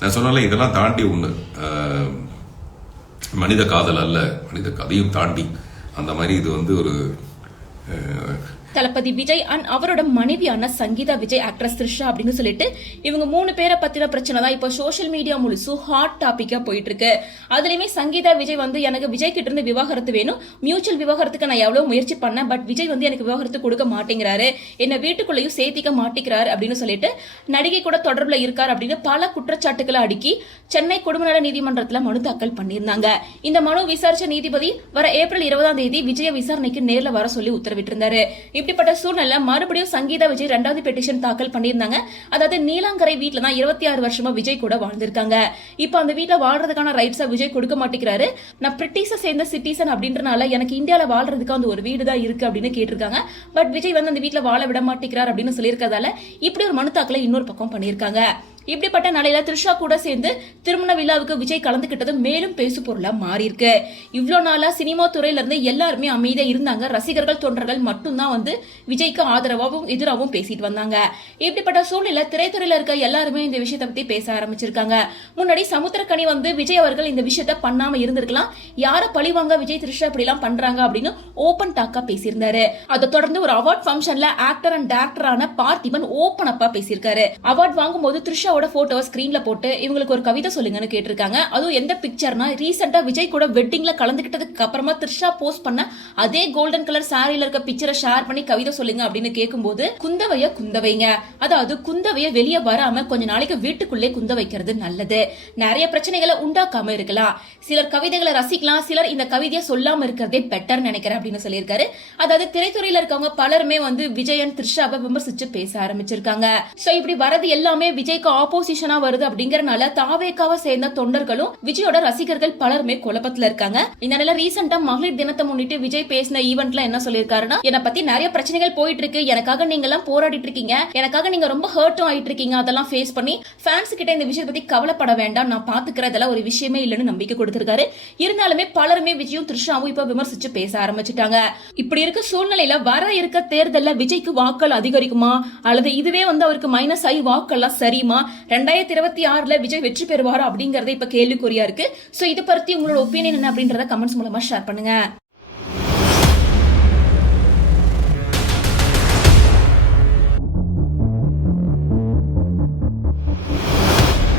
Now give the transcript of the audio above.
நான் சொன்னால இதெல்லாம் தாண்டி ஒண்ணு மனித காதல் அல்ல, மனித கதையும் தாண்டி அந்த மாதிரி இது வந்து ஒரு தளபதி விஜய் அண்ட் அவரோட மனைவியான சங்கீதா விஜய் ஆக்ட்ரஸ் த்ரிஷா அப்படின்னு சொல்லிட்டு இவங்க 3 பேரை பத்தின பிரச்சனை தான் இப்போ சோஷியல் மீடியா முழுசும் ஹாட் டாபிக்கா போயிட்டு இருக்கு. அதுலயுமே சங்கீதா விஜய் வந்து எனக்கு விஜய் கிட்ட இருந்து விவாகரத்து வேணும், மியூச்சுவல் விவாகரத்துக்கு நான் எவ்வளவு முயற்சி பண்ணேன், பட் விஜய் வந்து எனக்கு விவாகரத்து கொடுக்க மாட்டேங்கிறாரு, என்ன வீட்டுக்குள்ளேயும் சேர்த்திக்க மாட்டேங்கிறாரு அப்படின்னு சொல்லிட்டு நடிகை கூட தொடர்புல இருக்காரு அப்படின்னு பல குற்றச்சாட்டுகளை அடுக்கி சென்னை குடும்ப நல நீதிமன்றத்துல மனு தாக்கல் பண்ணியிருந்தாங்க. இந்த மனு விசாரிச்ச நீதிபதி வர ஏப்ரல் 20 விஜய விசாரணைக்கு நேர்ல வர சொல்லி உத்தரவிட்டிருந்தாரு. இப்படிப்பட்ட சூழ்நிலை மறுபடியும் சங்கீதா விஜய் 2வது பெட்டிஷன் தாக்கல் பண்ணியிருந்தாங்க. அதாவது நீலாங்கரை வீட்டுல தான் 26 வருஷமா விஜய் கூட வாழ்ந்திருக்காங்க. இப்ப அந்த வீட்டுல வாழ்றதுக்கான ரைட்ஸா விஜய் கொடுக்க மாட்டேங்கிறாரு. நான் பிரிட்டிஷ சேர்ந்த சிட்டிசன் அப்படின்றனால எனக்கு இந்தியால வாழ்றதுக்கு அந்த ஒரு வீடு தான் இருக்கு அப்படின்னு கேட்டிருக்காங்க. பட் விஜய் வந்து அந்த வீட்டுல வாழ விட மாட்டேங்கிறார் அப்படின்னு சொல்லியிருக்கதால இப்படி ஒரு மனு தாக்கலை இன்னொரு பக்கம் பண்ணியிருக்காங்க. இப்படிப்பட்ட நிலையில த்ரிஷா கூட சேர்ந்து திருமண விழாவுக்கு விஜய் கலந்துகிட்டது மேலும் பேசு பொருளா மாறி இருக்கு. இவ்வளவு நாளா சினிமா துறையில இருந்து எல்லாருமே அமைதியா இருந்தாங்க. ரசிகர்கள் தொண்டர்கள் மட்டும்தான் வந்து விஜய்க்கு ஆதரவாகவும் எதிராகவும் பேசிட்டு வந்தாங்க. இப்படிப்பட்ட சூழ்நிலை திரைத்துறையில இருக்க எல்லாருமே இந்த விஷயத்தை பத்தி பேச ஆரம்பிச்சிருக்காங்க. முன்னாடி சமுத்திரக்கனி வந்து விஜய் அவர்கள் இந்த விஷயத்த பண்ணாம இருந்திருக்கலாம், யார பழிவாங்க விஜய் த்ரிஷா இப்படி எல்லாம் பண்றாங்க அப்படின்னு ஓபன் டாக்கா பேசியிருந்தாரு. அதை தொடர்ந்து ஒரு அவார்ட் ஃபங்க்ஷன்ல ஆக்டர் அண்ட் டைரக்டரான பார்த்திபன் ஓபன் அப்பா பேசியிருக்காரு. அவார்ட் வாங்கும்போது த்ரிஷா போட்டோ ஸ்கிரீன்ல போட்டு இவங்களுக்கு ஒரு கவிதை சொல்லுங்கன்னு கேட்டிருக்காங்க. அதுவும் எந்த பிக்சர்னா ரீசெண்டா விஜய் கூட வெட்டிங்ல கலந்துக்கிட்டதுக்கு அப்புறமா த்ரிஷா போஸ்ட் பண்ண அதே கோல்டன் கலர் சாரியில இருக்க பிக்சரை ஷேர் பண்ணி கவிதை சொல்லுங்க அப்படின்னு கேட்கும்போது குந்தவைய குந்தவைங்க, அதாவது குந்தவைய வெளியே வராம கொஞ்ச நாளைக்கு வீட்டுக்குள்ளே குந்த வைக்கிறது நல்லது, நிறைய பிரச்சனைகளை உண்டாக்காம இருக்கலாம், சிலர் கவிதைகளை ரசிக்கலாம், சிலர் இந்த கவிதையை சொல்லாம இருக்கிறதே பெட்டர் நினைக்கிறேன் அப்படின்னு சொல்லியிருக்காரு. அதாவது திரைத்துறையில இருக்கவங்க பலருமே வந்து விஜயன் த்ரிஷாவை விமர்சிச்சு பேச ஆரம்பிச்சிருக்காங்க. சோ இப்படி வரது எல்லாமே விஜய்க்கு ஆப்போசிஷனா வருது அப்படிங்கறனால தாவேக்காவை சேர்ந்த தொண்டர்களும் விஜயோட ரசிகர்கள் பலருமே குழப்பத்துல இருக்காங்க. இந்த நிலையில ரீசெண்டா மகளிர் தினத்தை முன்னிட்டு விஜய் பேசின ஈவென்ட்ல என்ன சொல்லியிருக்காருன்னா, என்னை பத்தி நிறைய பிரச்சனைகள் போயிட்டு இருக்கு, எனக்காக நீங்க எல்லாம் போராடிட்டு இருக்கீங்க, எனக்காக நீங்க ரொம்ப ஹர்ட்டும் ஆயிட்டு இருக்கீங்க, அதெல்லாம் ஃபேஸ் பண்ணி ஃபேன்ஸ் கிட்ட இந்த விஷயத்தை பத்தி கவலைப்பட வேண்டாம், நான் பாத்துக்கிறேன், இதெல்லாம் ஒரு விஷயமே இல்லைன்னு நம்பிக்கை கொடுத்திருக்காரு. இருந்தாலுமே பலருமே விஜயும் த்ரிஷாவும் இப்ப விமர்சிச்சு பேச ஆரம்பிச்சுட்டாங்க. இப்படி இருக்க சூழ்நிலையில வர இருக்க தேர்தல்ல விஜய்க்கு வாக்கள் அதிகரிக்குமா அல்லது இதுவே வந்து அவருக்கு மைனஸ் ஆகி வாக்கெல்லாம் சரியுமா, 2026 விஜய் வெற்றி பெறுவாரா அப்படிங்கறத இப்ப கேள்விக்குறியா இருக்கு. சோ இது பத்தி உங்களோட ஒப்பீனியன் என்ன அப்படின்றத கமெண்ட்ஸ் மூலமா ஷேர் பண்ணுங்க.